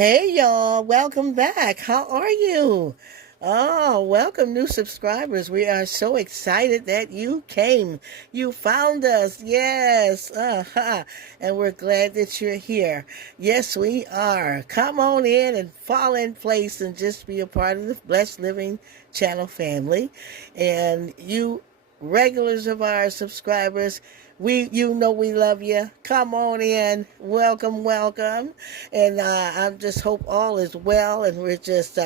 Hey y'all, welcome back. How are you? Oh, welcome new subscribers. We are so excited that you came. You found us. Yes. And we're glad that you're here. Yes, we are. Come on in and fall in place and just be a part of the Blessed Living Channel family. And you regulars of our subscribers, we love you. Come on in. Welcome, welcome. And I just hope all is well. And we're just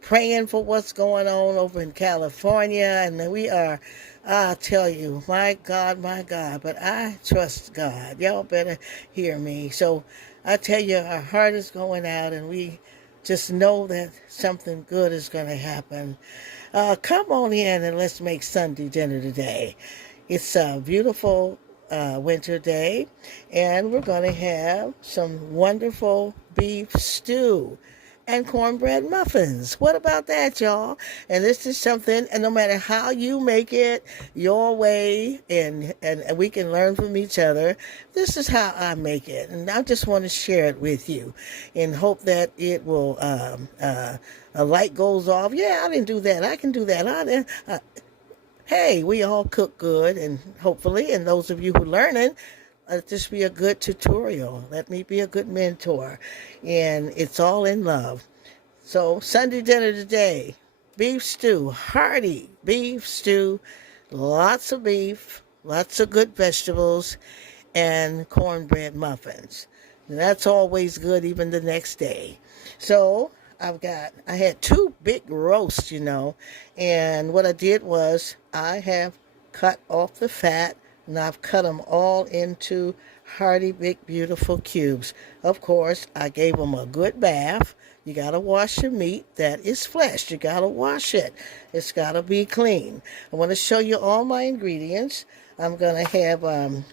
praying for what's going on over in California. And we are, I tell you, my God, my God. But I trust God. Y'all better hear me. So I tell you, our heart is going out, and we just know that something good is going to happen. Come on in and let's make Sunday dinner today. It's a beautiful winter day, and we're going to have some wonderful beef stew and cornbread muffins. What about that, y'all? And this is something, and no matter how you make it your way, and we can learn from each other, this is how I make it. And I just want to share it with you and hope that it will, a light goes off. Yeah, I didn't do that. I can do that. Hey, we all cook good, and hopefully, and those of you who are learning, this be a good tutorial. Let me be a good mentor, and it's all in love. So Sunday dinner today, beef stew, hearty beef stew, lots of beef, lots of good vegetables, and cornbread muffins. And that's always good even the next day. So I had two big roasts, and what I did was I have cut off the fat, and I've cut them all into hearty, big, beautiful cubes. Of course, I gave them a good bath. You got to wash your meat. That is flesh. You got to wash it. It's got to be clean. I want to show you all my ingredients. I'm going to have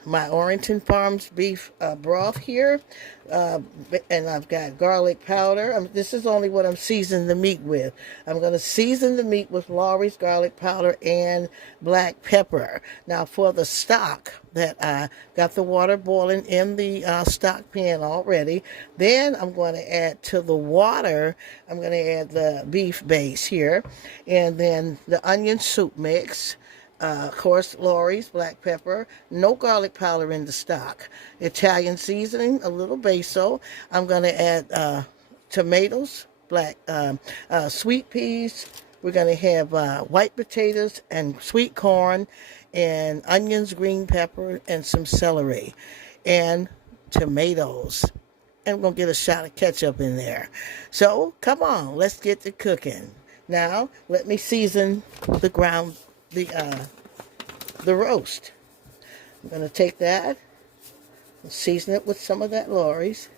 my Orrington Farms beef broth here, and I've got garlic powder. This is only what I'm seasoning the meat with. I'm going to season the meat with Lawry's garlic powder and black pepper. Now, for the stock, that I got the water boiling in the stock pan already. Then I'm going to add to the water, I'm going to add the beef base here, and then the onion soup mix. Of course, Lawry's black pepper, no garlic powder in the stock. Italian seasoning, a little basil. I'm going to add tomatoes, sweet peas. We're going to have white potatoes and sweet corn, and onions, green pepper, and some celery, and tomatoes. And we're going to get a shot of ketchup in there. So, come on, let's get to cooking. Now, let me season the roast. I'm going to take that and season it with some of that Lawry's.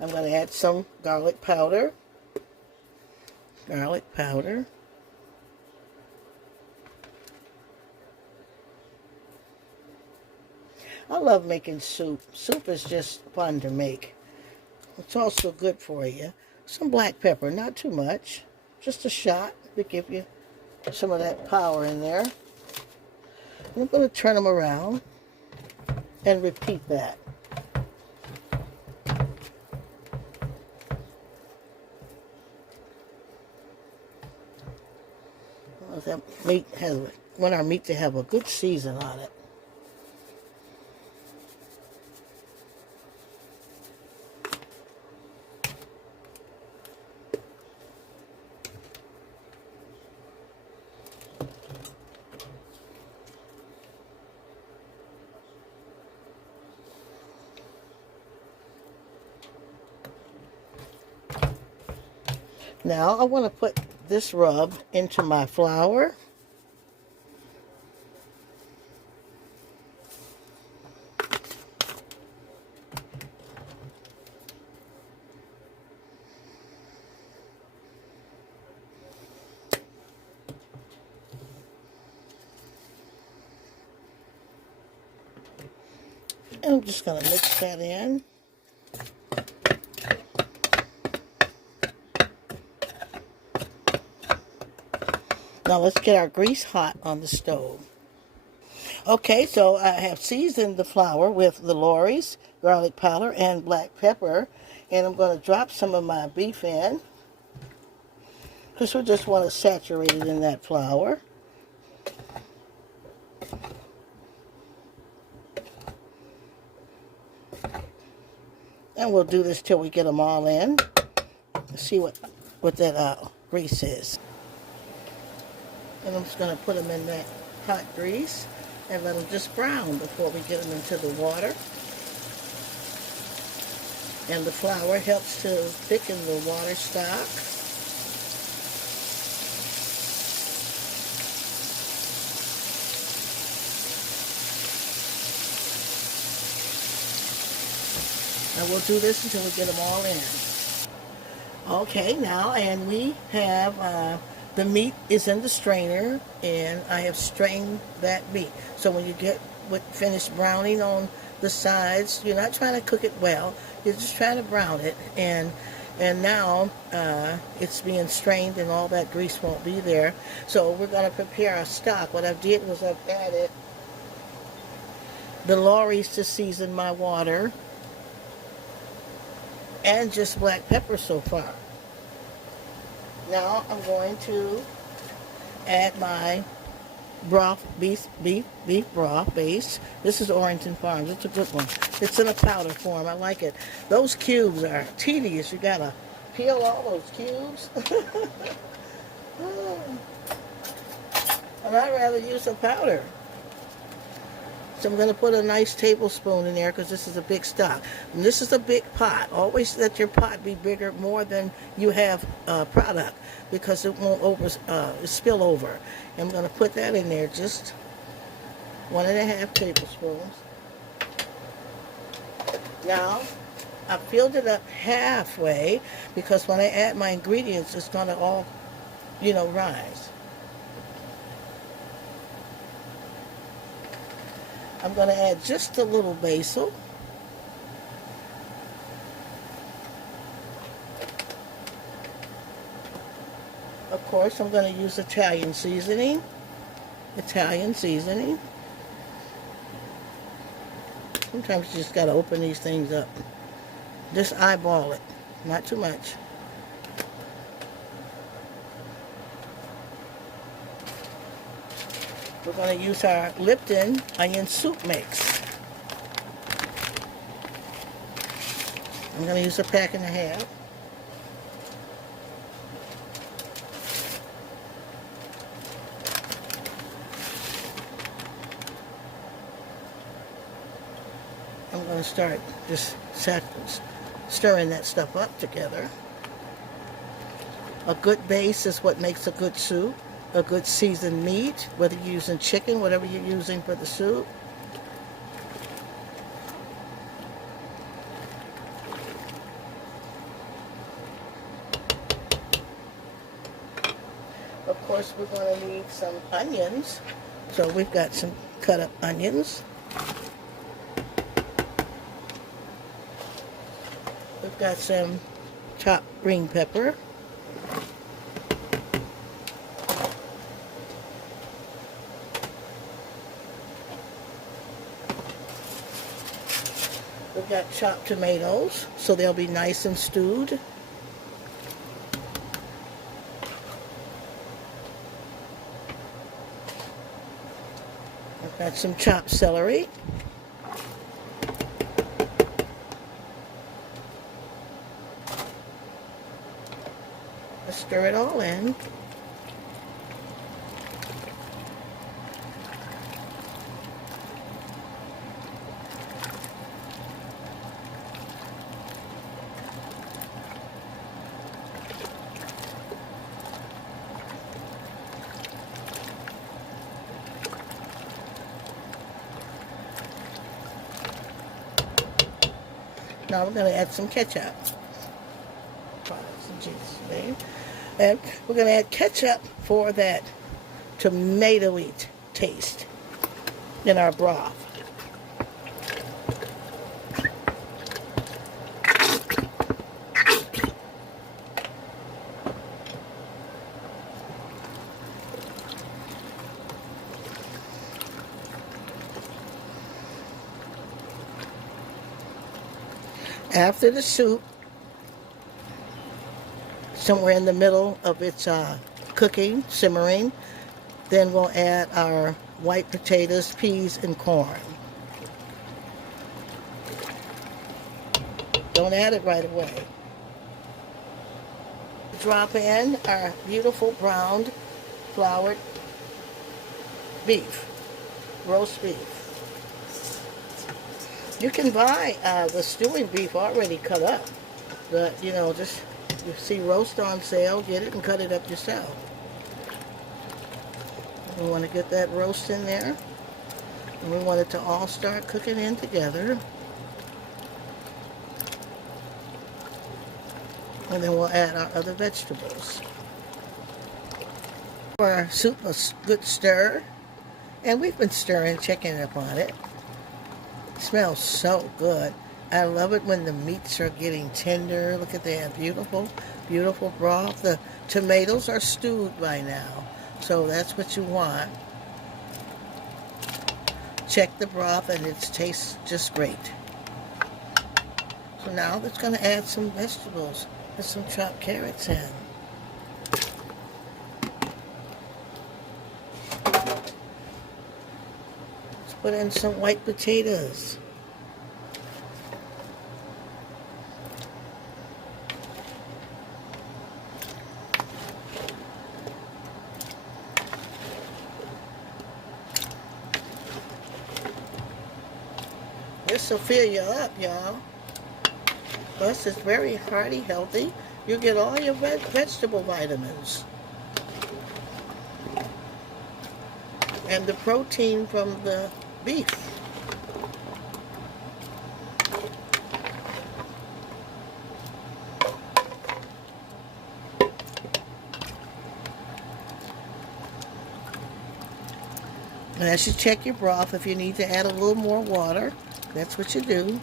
I'm going to add some garlic powder. Garlic powder. I love making soup. Soup is just fun to make. It's also good for you. Some black pepper, not too much. Just a shot to give you some of that power in there. I'm going to turn them around and repeat that. Want our meat to have a good season on it. Now I want to put this rub into my flour. And I'm just going to mix that in. Now let's get our grease hot on the stove. Okay, so I have seasoned the flour with the Lorry's garlic powder and black pepper. And I'm going to drop some of my beef in, because we just want to saturate it in that flour. And we'll do this till we get them all in. Let's see what that grease is. And I'm just going to put them in that hot grease and let them just brown before we get them into the water. And the flour helps to thicken the water stock. And we'll do this until we get them all in. Okay, now, and we have, the meat is in the strainer, and I have strained that meat. So when you get finished browning on the sides, you're not trying to cook it well, you're just trying to brown it. And now it's being strained and all that grease won't be there. So we're going to prepare our stock. What I did was I've added the Lorry's to season my water, and just black pepper so far. Now I'm going to add my broth, beef broth base. This is Orrington Farms. It's a good one. It's in a powder form. I like it. Those cubes are tedious. You gotta peel all those cubes. And I'd rather use a powder. So I'm going to put a nice tablespoon in there because this is a big stock. And this is a big pot. Always let your pot be bigger more than you have product, because it won't spill over. And I'm going to put that in there, just 1.5 tablespoons. Now, I filled it up halfway because when I add my ingredients, it's going to all, rise. I'm going to add just a little basil. Of course, I'm going to use Italian seasoning. Sometimes you just got to open these things up. Just eyeball it, not too much. We're going to use our Lipton onion soup mix. I'm going to use 1.5 packs. I'm going to start just stirring that stuff up together. A good base is what makes a good soup. A good seasoned meat, whether you're using chicken, whatever you're using for the soup. Of course, we're going to need some onions. So we've got some cut up onions. We've got some chopped green pepper. We've got chopped tomatoes, so they'll be nice and stewed. I've got some chopped celery. Let's stir it all in. Now we're going to add some ketchup. And we're going to add ketchup for that tomatoey taste in our broth. After the soup, somewhere in the middle of its cooking, simmering, then we'll add our white potatoes, peas, and corn. Don't add it right away. Drop in our beautiful browned, floured beef, roast beef. You can buy the stewing beef already cut up, but just you see roast on sale, get it and cut it up yourself. We want to get that roast in there, and we want it to all start cooking in together. And then we'll add our other vegetables. For our soup, a good stir, and we've been stirring, checking up on it. It smells so good. I love it when the meats are getting tender. Look at that, beautiful, beautiful broth. The tomatoes are stewed by now, so that's what you want. Check the broth, and it tastes just great. So now it's going to add some vegetables. Put some chopped carrots in. Let's put in some white potatoes. This will fill you up, y'all. Plus, it's very hearty, healthy. You get all your vegetable vitamins. And the protein from the beef. And as you check your broth, if you need to add a little more water, that's what you do.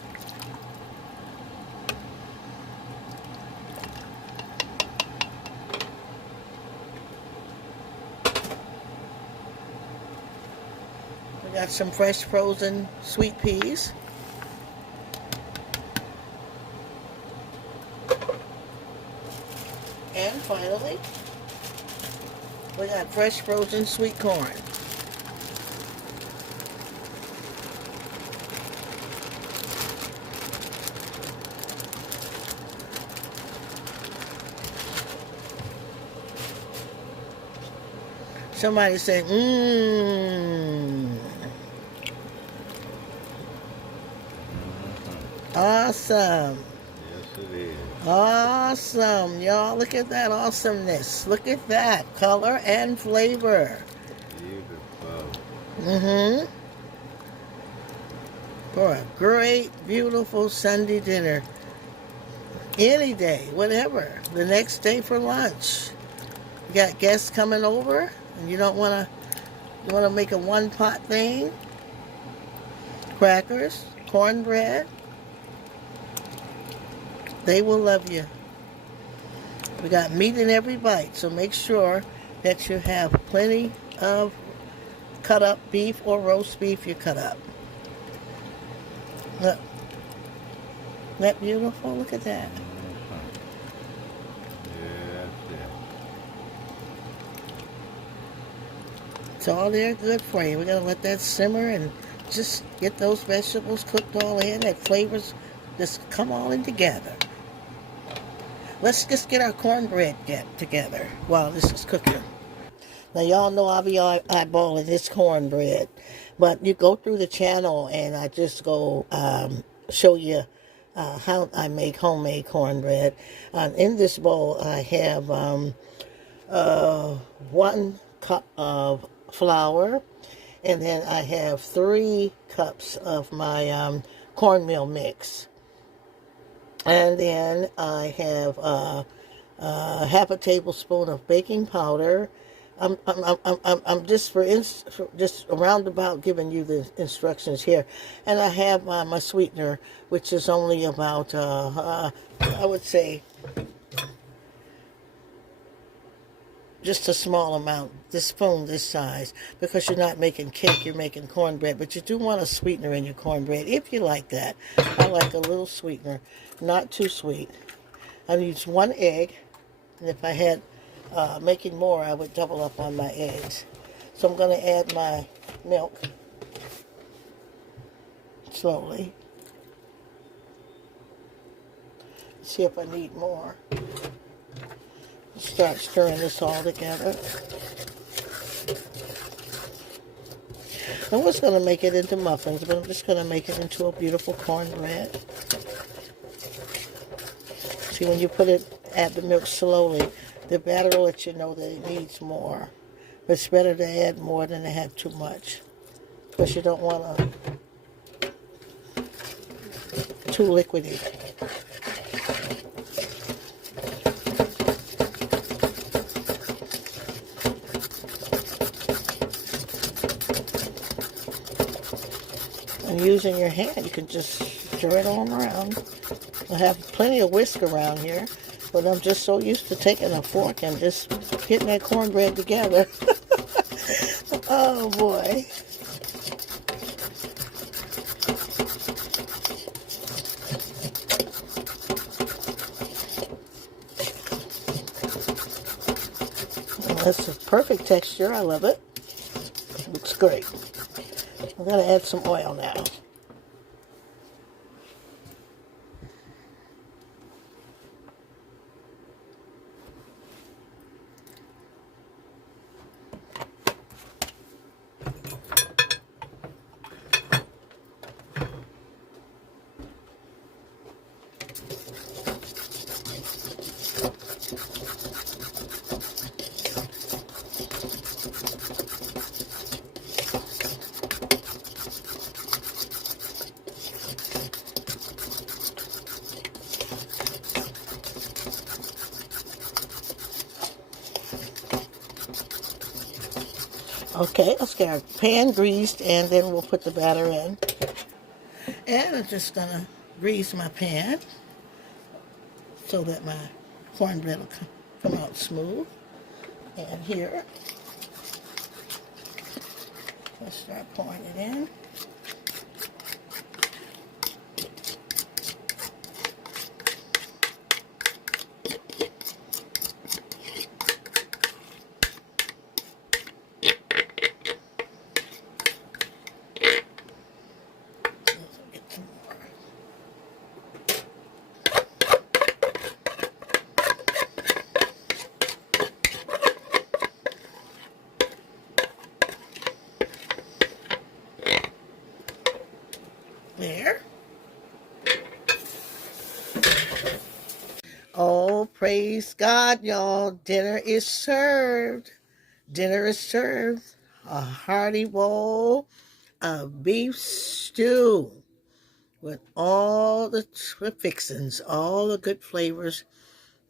We got some fresh frozen sweet peas. And finally, we got fresh frozen sweet corn. Somebody say, mmm. Awesome. Yes, it is. Awesome. Y'all, look at that awesomeness. Look at that. Color and flavor. Beautiful. For a great, beautiful Sunday dinner. Any day, whatever. The next day for lunch. You got guests coming over, and you don't want to. You want to make a one-pot thing. Crackers, cornbread. They will love you. We got meat in every bite, so make sure that you have plenty of cut up beef or roast beef you cut up. Look. Isn't that beautiful? Look at that. It's all there good for you. We're going to let that simmer and just get those vegetables cooked all in. That flavors just come all in together. Let's just get our cornbread together while this is cooking. Now, y'all know I'll be eyeballing this cornbread. But you go through the channel and I just go show you how I make homemade cornbread. In this bowl, I have 1 cup of flour, and then I have 3 cups of my cornmeal mix, and then I have half a tablespoon of baking powder. I'm just just roundabout giving you the instructions here, and I have my sweetener, which is only about I would say just a small amount, this spoon this size, because you're not making cake, you're making cornbread, but you do want a sweetener in your cornbread if you like that. I like a little sweetener, not too sweet. I use 1 egg, and if I had making more, I would double up on my eggs. So I'm going to add my milk slowly. See if I need more. Start stirring this all together. I was going to make it into muffins, but I'm just going to make it into a beautiful cornbread. See, when you add the milk slowly, the batter will let you know that it needs more. But it's better to add more than to have too much, because you don't want too liquidy. And using your hand, you can just stir it all around. I have plenty of whisk around here, but I'm just so used to taking a fork and just getting that cornbread together. Oh boy. Well, that's a perfect texture. I love it. Looks great. I'm going to add some oil now. Okay, let's get our pan greased, and then we'll put the batter in. And I'm just going to grease my pan so that my cornbread will come out smooth. And here, let's start pouring it in. There. Oh, praise God, y'all. Dinner is served. Dinner is served. A hearty bowl of beef stew with all the fixings, all the good flavors.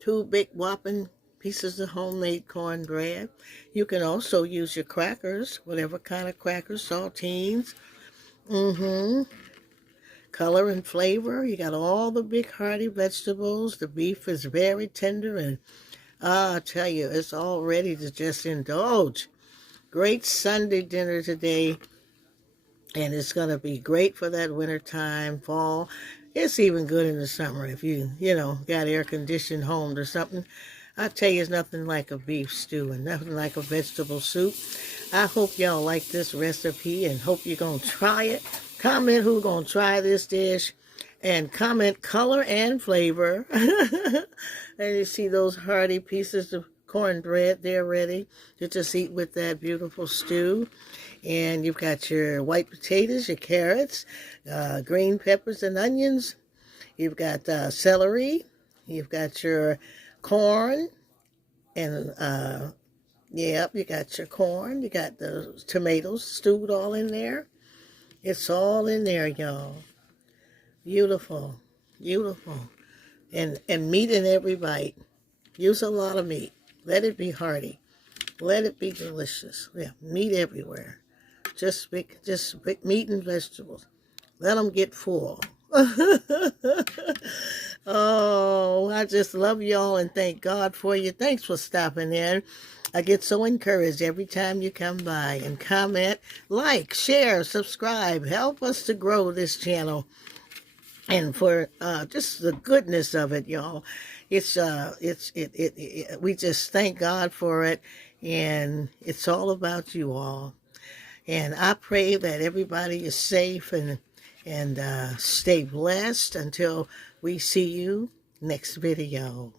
2 big whopping pieces of homemade cornbread. You can also use your crackers, whatever kind of crackers, saltines. Color and flavor. You got all the big hearty vegetables. The beef is very tender, and I tell you, it's all ready to just indulge. Great Sunday dinner today, and it's going to be great for that winter time, fall. It's even good in the summer if you got air-conditioned homes or something. I tell you, it's nothing like a beef stew and nothing like a vegetable soup. I hope y'all like this recipe and hope you're going to try it. Comment who's going to try this dish and comment color and flavor. And you see those hearty pieces of cornbread, they're ready to just eat with that beautiful stew. And you've got your white potatoes, your carrots, green peppers and onions. You've got celery. You've got your corn. And, yep, you got your corn. You got the tomatoes stewed all in there. It's all in there, y'all. Beautiful. Beautiful. And meat in every bite. Use a lot of meat. Let it be hearty. Let it be delicious. Yeah, meat everywhere. Just meat and vegetables. Let them get full. Oh, I just love y'all and thank God for you. Thanks for stopping in. I get so encouraged every time you come by and comment, like, share, subscribe. Help us to grow this channel. And for just the goodness of it, y'all, we just thank God for it, and it's all about you all. And I pray that everybody is safe and stay blessed until we see you next video.